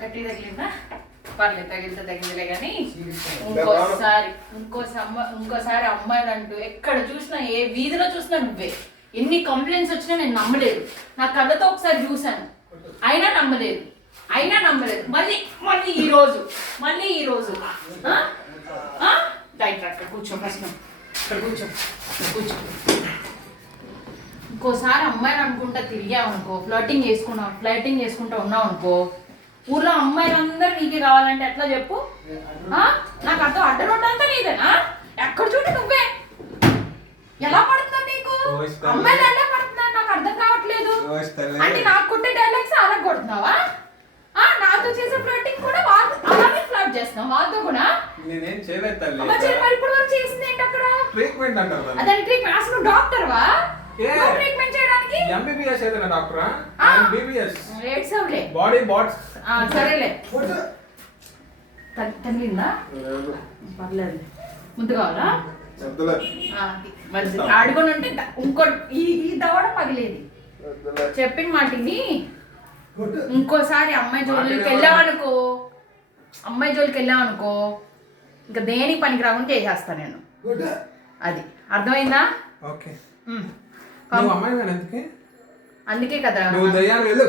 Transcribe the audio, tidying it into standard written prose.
గట్టి తగిలిందా? పర్లేదు, తగిలిందిలే కానీ ఇంకోసారి అమ్మాయిలు అంటూ ఎక్కడ చూసినా ఏ వీధిలో చూసినా నువ్వే. ఎన్ని కంప్లైంట్స్ వచ్చినా నేను నమ్మలేదు. నా కళ్ళతో ఒకసారి చూశాను, అయినా నమ్మలేదు. మళ్ళీ మళ్ళీ ఈ రోజు డైరెక్ట్ కూర్చో, ఫస్ట్ ఇక్కడ కూర్చో. ఇంకోసారి అమ్మాయిని అనుకుంటా తిరిగావు అనుకో, ఫ్లర్టింగ్ చేసుకుంటా ఉన్నావు అనుకో, ఊర్లో అమ్మాయిలందరూ నీకే కావాలంటే ఎట్లా చెప్పు? నాకు అర్థం, అడ్డరోడ్డు అంతా నీదేనా? ఎక్కడ చూడు నువ్వే. ఎలా పడుతుందా నీకు? అమ్మాయిలు ఎలా పడుతున్నా నాకు అర్థం కావట్లేదు. అంటే నాకు కొట్టే డైలాగ్స్ అలా కొడుతున్నావా? నాతో చేసే ఫ్లర్టింగ్ కూడా అలాగే ఫ్లర్ట్ చేస్తున్నావు వాళ్ళతో కూడా. నేనేం చేయలేదు తల్లి. ఇప్పుడు వరకు చేసింది ఏంటి అక్కడ? ట్రీట్మెంట్ అంటారు. అదే ట్రీట్మెంట్. అసలు డాక్టర్ వా? ట్రీట్మెంట్ చేయడానికి ఎంబీబీఎస్ ఏదైనా డాక్టరా? ఎంబీబీఎస్ ఏడ్సవులే బాడీ బాట్స్. సరేలే. తగిలిందా? పర్లేదు. ముందు కావాలా? ఆడుకొని ఉంటే ఇంకో ఈ దవడ పగిలేది. చెప్పిన మాటిని ఇంకోసారి అమ్మాయి జోలికి వెళ్ళావనుకో ఇంకా దేనికి పనికి రాకుండా చేసేస్తా నేను. అది అర్థమైందా? ఓకే. అమ్మాయి అందుకే కదా నువ్వు దయ్యాలు వెళ్ళు.